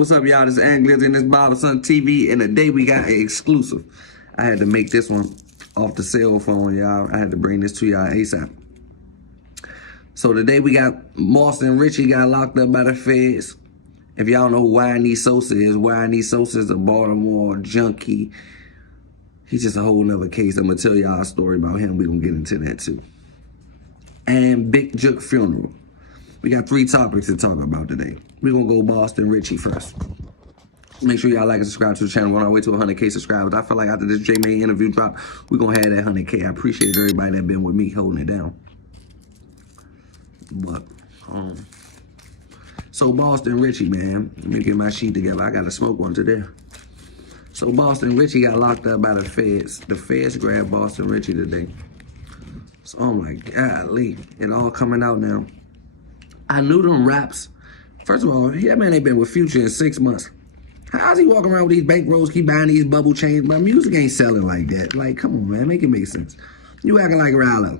What's up, y'all? This is Anglers in this Barberson TV, and today we got an exclusive. I had to make this one off the cell phone, y'all. I had to bring this to y'all ASAP. So today we got Boston Richey got locked up by the feds. If y'all know who YNE Sosa is, YNE Sosa is a Baltimore junkie. He's just a whole nother case. I'm going to tell y'all a story about him. We're going to get into that too. And Big Jook funeral. We got 3 topics to talk about today. We're going to go Boston Richey first. Make sure y'all like and subscribe to the channel. We're on our way to 100K subscribers. I feel like after this J-May interview drop, we're going to have that 100K. I appreciate everybody that been with me holding it down. But, so Boston Richey, man. Let me get my sheet together. I got to smoke one today. So Boston Richey got locked up by the feds. The feds grabbed Boston Richey today. So I'm like, golly, it all coming out now. I knew them raps. First of all, that man ain't been with Future in 6 months. How's he walking around with these bankrolls, keep buying these bubble chains? My music ain't selling like that. Like, come on, man, make it make sense. You acting like Rallo.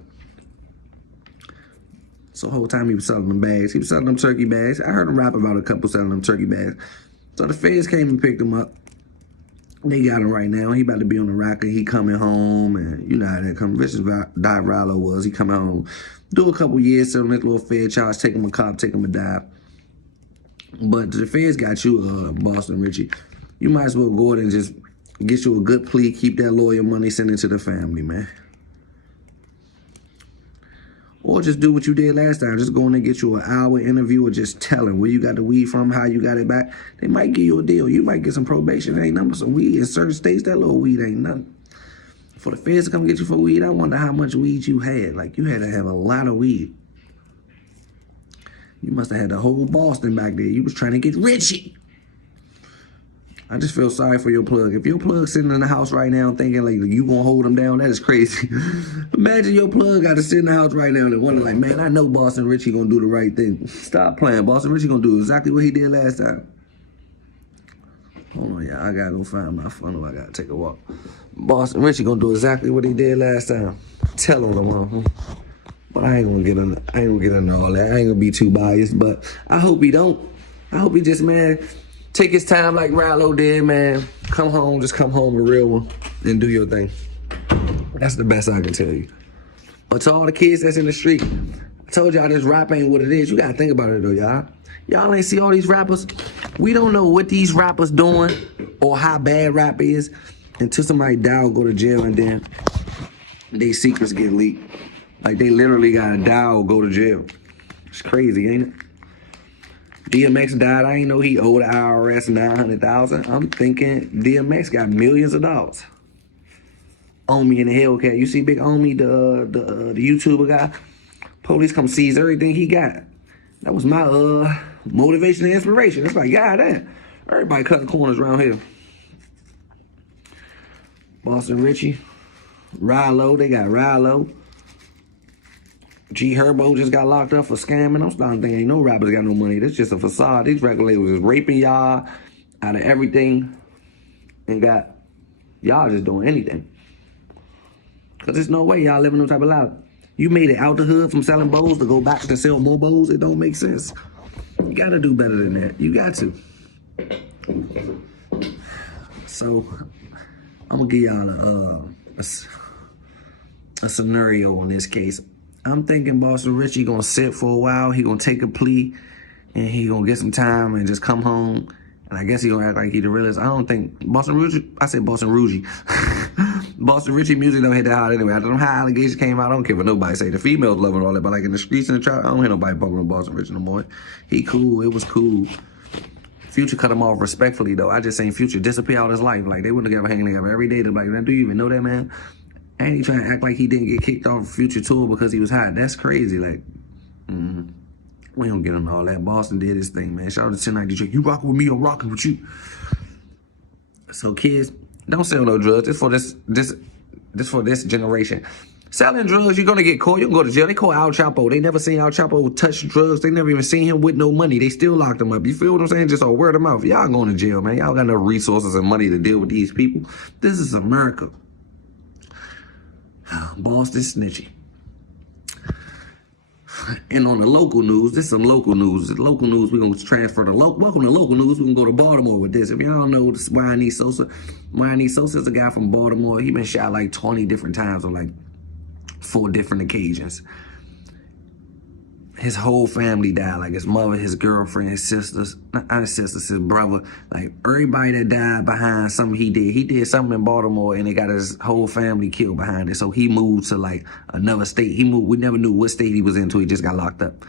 So the whole time he was selling them bags. He was selling them turkey bags. I heard him rap about a couple selling them turkey bags. So the feds came and picked him up. They got him right now. He about to be on the rocker. He coming home, and you know how that come. Rich as Dive Rallo was. He coming home, do a couple years, sit on this little fed charge, take him a cop, take him a dive. But the feds got you, Boston Richey. You might as well go ahead and just get you a good plea, keep that lawyer money, send it to the family, man. Or just do what you did last time. Just go in and get you an hour interview or just tell them where you got the weed from, how you got it back. They might give you a deal. You might get some probation. It ain't nothing but some weed. In certain states, that little weed ain't nothing. For the feds to come get you for weed, I wonder how much weed you had. Like, you had to have a lot of weed. You must have had the whole Boston back there. You was trying to get Richey. I just feel sorry for your plug. If your plug's sitting in the house right now thinking like you gonna hold him down, that is crazy. Imagine your plug got to sit in the house right now and wonder like, man, I know Boston Richey gonna do the right thing. Stop playing. Boston Richey gonna do exactly what he did last time. Hold on, y'all. I gotta go find my funnel. I gotta take a walk. Boston Richey gonna do exactly what he did last time. Tell him tomorrow. But I ain't gonna get into all that. I ain't gonna be too biased, but I hope he don't. I hope he just, man, take his time like Rallo did, man. Come home, just come home a real one and do your thing. That's the best I can tell you. But to all the kids that's in the street, I told y'all this rap ain't what it is. You gotta think about it though, y'all. Y'all ain't see all these rappers. We don't know what these rappers doing or how bad rap is until somebody die or go to jail and then their secrets get leaked. Like they literally gotta die or go to jail. It's crazy, ain't it? DMX died. I ain't know he owed the IRS $900,000. I'm thinking DMX got millions of dollars. Omi in the Hellcat. You see Big Omi, the YouTuber guy? Police come seize everything he got. That was my motivation and inspiration. It's like, God damn. Everybody cutting corners around here. Boston Richey. Rallo. They got Rallo. G Herbo just got locked up for scamming. I'm starting to think ain't no rappers got no money. This just a facade. These record labels is raping y'all out of everything and got y'all just doing anything. Cause there's no way y'all living no type of life. You made it out the hood from selling bows to go back to sell more bows. It don't make sense. You gotta do better than that. You got to. So I'm gonna give y'all a scenario on this case. I'm thinking Boston Richey gonna sit for a while. He gonna take a plea, and he gonna get some time and just come home. And I guess he gonna act like he the realest. I don't think Boston Richey. I said Boston Richey. Boston Richey music don't hit that hard anyway. After them high allegations came out, I don't care what nobody say. The females loving all that, but like in the streets and the trap, I don't hear nobody bumping on Boston Richey no more. He cool. It was cool. Future cut him off respectfully though. I just seen Future disappear out his life. Like they wouldn't have hanging together every day. They're like, man, do you even know that man? And he trying to act like he didn't get kicked off Future tour because he was hot. That's crazy. Like, we don't get into all that. Boston did his thing, man. Shout out to 1090 Jook. You rocking with me, I'm rocking with you. So kids, don't sell no drugs. It's for this generation. Selling drugs, you're gonna get caught. You can go to jail. They call Al Chapo. They never seen Al Chapo touch drugs. They never even seen him with no money. They still locked him up. You feel what I'm saying? Just all word of mouth. Y'all going to jail, man. Y'all got enough resources and money to deal with these people. This is America. Boston snitchy. And on the local news, this is some local news. The local news, we're going to transfer to local. Welcome to local news. We can go to Baltimore with this. If y'all don't know, this YNE Sosa. YNE Sosa is a guy from Baltimore. He been shot like 20 different times on like 4 different occasions. His whole family died, like his mother, his girlfriend, his sisters, not his sisters, his brother, like everybody that died behind something he did. He did something in Baltimore and they got his whole family killed behind it. So he moved to like another state. He moved, we never knew what state he was in until he just got locked up.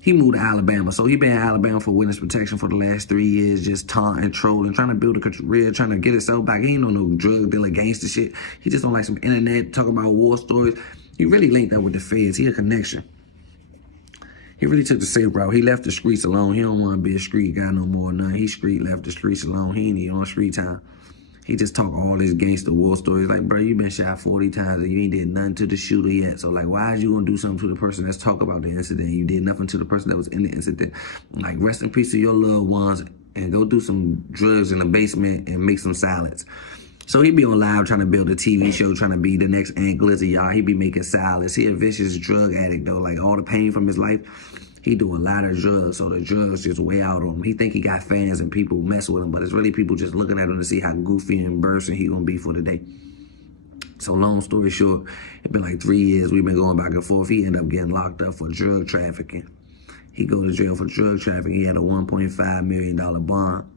He moved to Alabama. So he been in Alabama for witness protection for the last 3 years, just taunting, trolling, trying to build a career, trying to get himself back. He ain't on no drug dealer gangster shit. He just on like some internet, talking about war stories. He really linked up with the feds. He a connection. He really took the safe route. He left the streets alone. He don't want to be a street guy no more. None. He left the streets alone. He ain't even on street time. He just talk all this gangster war stories. Like, bro, you been shot 40 times and you ain't did nothing to the shooter yet. So, like, why is you going to do something to the person that's talk about the incident? You did nothing to the person that was in the incident. Like, rest in peace to your loved ones and go do some drugs in the basement and make some salads. So he be on live trying to build a TV show, trying to be the next Aunt Glizzy, y'all. He be making salads. He a vicious drug addict, though. Like, all the pain from his life, he do a lot of drugs, so the drugs just weigh out on him. He think he got fans and people mess with him, but it's really people just looking at him to see how goofy and bursting he gonna be for the day. So long story short, it been like 3 years. We've been going back and forth. He ended up getting locked up for drug trafficking. He go to jail for drug trafficking. He had a $1.5 million bond.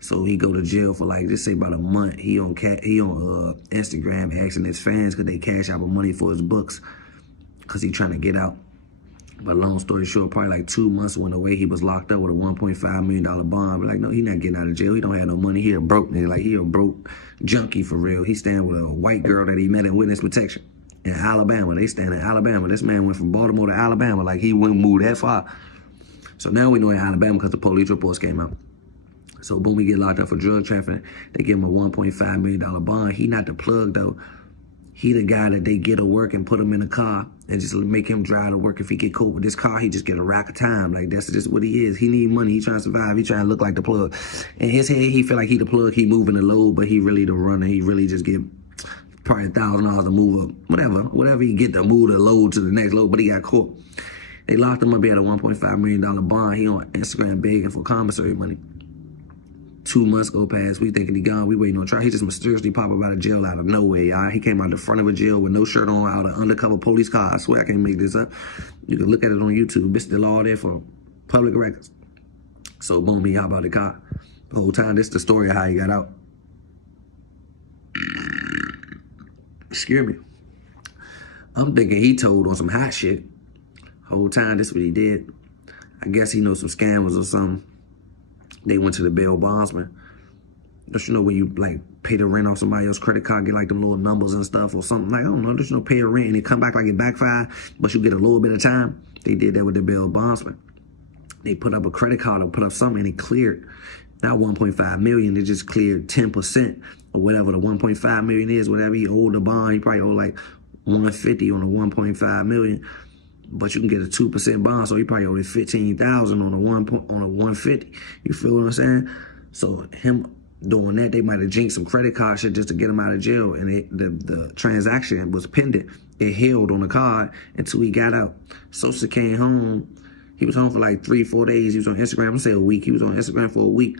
So he go to jail for like, just say about a month. He on Instagram asking his fans could they cash out money for his books because he trying to get out. But long story short, probably like 2 months went away. He was locked up with a $1.5 million bond. But like, no, he not getting out of jail. He don't have no money. He a broke nigga. Like, he a broke junkie for real. He stand with a white girl that he met in witness protection in Alabama. They stand in Alabama. This man went from Baltimore to Alabama. Like, he wouldn't move that far. So now we know in Alabama because the police reports came out. So boom, we get locked up for drug trafficking. They give him a $1.5 million bond. He not the plug though. He the guy that they get to work and put him in a car and just make him drive to work. If he get caught with this car, he just get a rack of time. Like, that's just what he is. He need money. He trying to survive. He trying to look like the plug. In his head, he feel like he the plug. He moving the load, but he really the runner. He really just get probably $1,000 to move up. Whatever he get to move the load to the next load, but he got caught. They locked him up. He had a $1.5 million bond. He on Instagram begging for commissary money. 2 months go past, we thinking he gone, we waiting on trial. He just mysteriously pop up out of jail out of nowhere, y'all. He came out the front of a jail with no shirt on, out of undercover police car. I swear I can't make this up. You can look at it on YouTube. It's still all there for public records. So boom, he hop out the car. The whole time, this is the story of how he got out. Excuse me. I'm thinking he told on some hot shit. Whole time, this what he did. I guess he knows some scammers or something. They went to the bail bondsman. Don't you know when you like pay the rent off somebody else's credit card, get like them little numbers and stuff or something? Like, I don't know, don't you know, pay a rent and it come back like it backfired, but you get a little bit of time? They did that with the bail bondsman. They put up a credit card or put up something and it cleared. Not 1.5 million, it just cleared 10% or whatever the 1.5 million is, whatever he owed the bond. He probably owed like 150 on the 1.5 million. But you can get a 2% bond, so he probably owed $15,000 on a 150. You feel what I'm saying? So him doing that, they might have jinked some credit card shit just to get him out of jail, and the transaction was pending. It held on the card until he got out. Sosa came home. He was home for like 3-4 days. He was on Instagram. I'm saying a week. He was on Instagram for a week.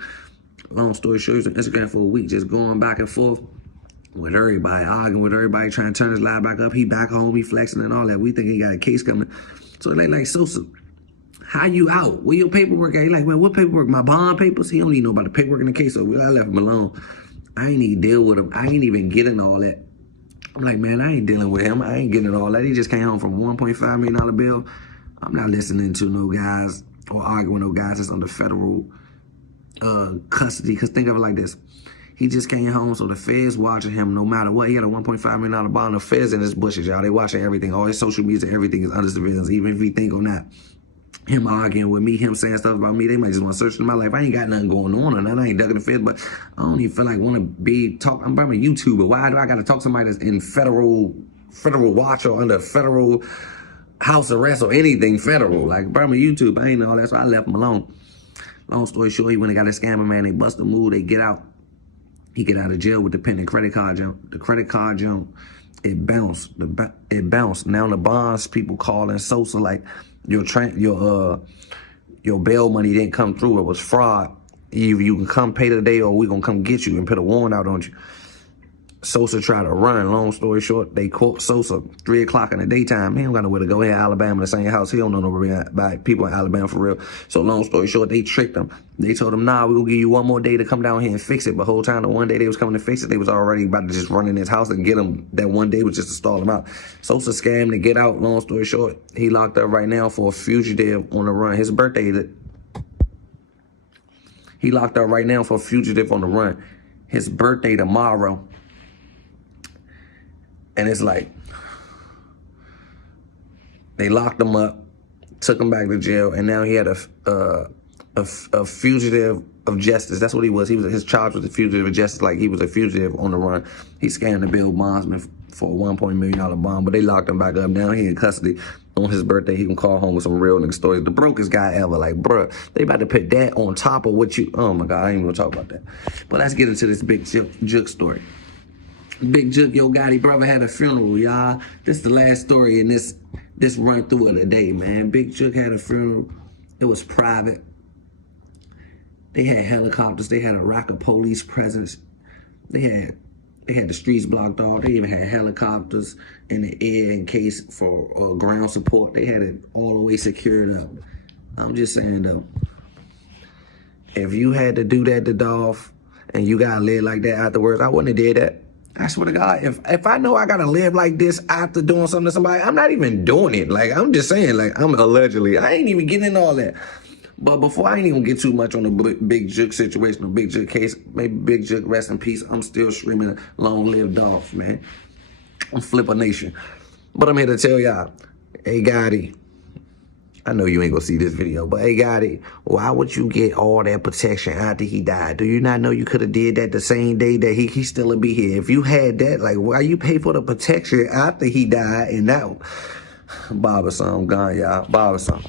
Long story short, he was on Instagram for a week, just going back and forth with everybody, arguing with everybody, trying to turn his life back up. He back home, he flexing and all that. We think he got a case coming. So like Sosa, how you out? Where your paperwork at? He like, man, what paperwork? My bond papers? He don't even know about the paperwork in the case, so I left him alone. I ain't even deal with him. I ain't even getting all that. I'm like, man, I ain't dealing with him. I ain't getting all that. He just came home from a $1.5 million bill. I'm not listening to no guys or arguing with no guys that's under federal custody, because think of it like this. He just came home, so the feds watching him no matter what. He had a $1.5 million bond. The feds in his bushes, y'all. They watching everything. All his social media, everything is under surveillance, even if he think or not. Him arguing with me, him saying stuff about me, they might just want to search in my life. I ain't got nothing going on or nothing. I ain't ducking the feds, but I don't even feel like want to be I'm a YouTuber. Why do I got to talk to somebody that's in federal watch or under federal house arrest or anything federal? Like, bro, I'm a YouTuber. I ain't know all that, so I left him alone. Long story short, he went and got a scammer, man. They bust a move. They get out. He get out of jail with the pending credit card jump. The credit card jump it bounced. It bounced. Now the bonds people calling Sosa like your bail money didn't come through. It was fraud. Either you can come pay today or we gonna come get you and put a warrant out on you. Sosa tried to run. Long story short, they caught Sosa 3 o'clock in the daytime. He don't got nowhere to go. Here in Alabama, the same house. He don't know nobody about people in Alabama for real. So long story short, they tricked him. They told him, nah, we're going to give you one more day to come down here and fix it. But the whole time, the one day they was coming to fix it, they was already about to just run in his house and get him. That one day was just to stall him out. Sosa scammed to get out. Long story short, he locked up right now for a fugitive on the run. His birthday, he locked up right now for a fugitive on the run. His birthday tomorrow. And it's like, they locked him up, took him back to jail, and now he had a fugitive of justice. That's what he was. His charge was a fugitive of justice, like he was a fugitive on the run. He scammed the bail bondsman for a $1 million bond, but they locked him back up. Now he in custody. On his birthday, he can call home with some real nigga stories. The brokest guy ever. Like, bruh, they about to put that on top of what you... Oh, my God, I ain't even gonna talk about that. But let's get into this big Jook story. Big Jook, Yo Gotti brother had a funeral, y'all. This is the last story in this run through of the day, man. Big Jook had a funeral. It was private. They had helicopters. They had a rocket police presence. They had the streets blocked off. They even had helicopters in the air in case for ground support. They had it all the way secured up. I'm just saying, though, if you had to do that to Dolph and you got to live like that afterwards, I wouldn't have did that. I swear to God, if I know I gotta live like this after doing something to somebody, I'm not even doing it. Like, I'm just saying, like, I'm allegedly, I ain't even getting into all that. But before I ain't even get too much on the Big Jook situation, the Big Jook case, maybe Big Jook rest in peace. I'm still screaming, long live Dolph, man. I'm Flipper Nation. But I'm here to tell y'all, hey, Gotti, I know you ain't gonna see this video, but hey, Gotti, why would you get all that protection after he died? Do you not know you could have did that the same day that he still would be here? If you had that, like, why you pay for the protection after he died and now? Barberson, I'm gone, y'all. Barberson.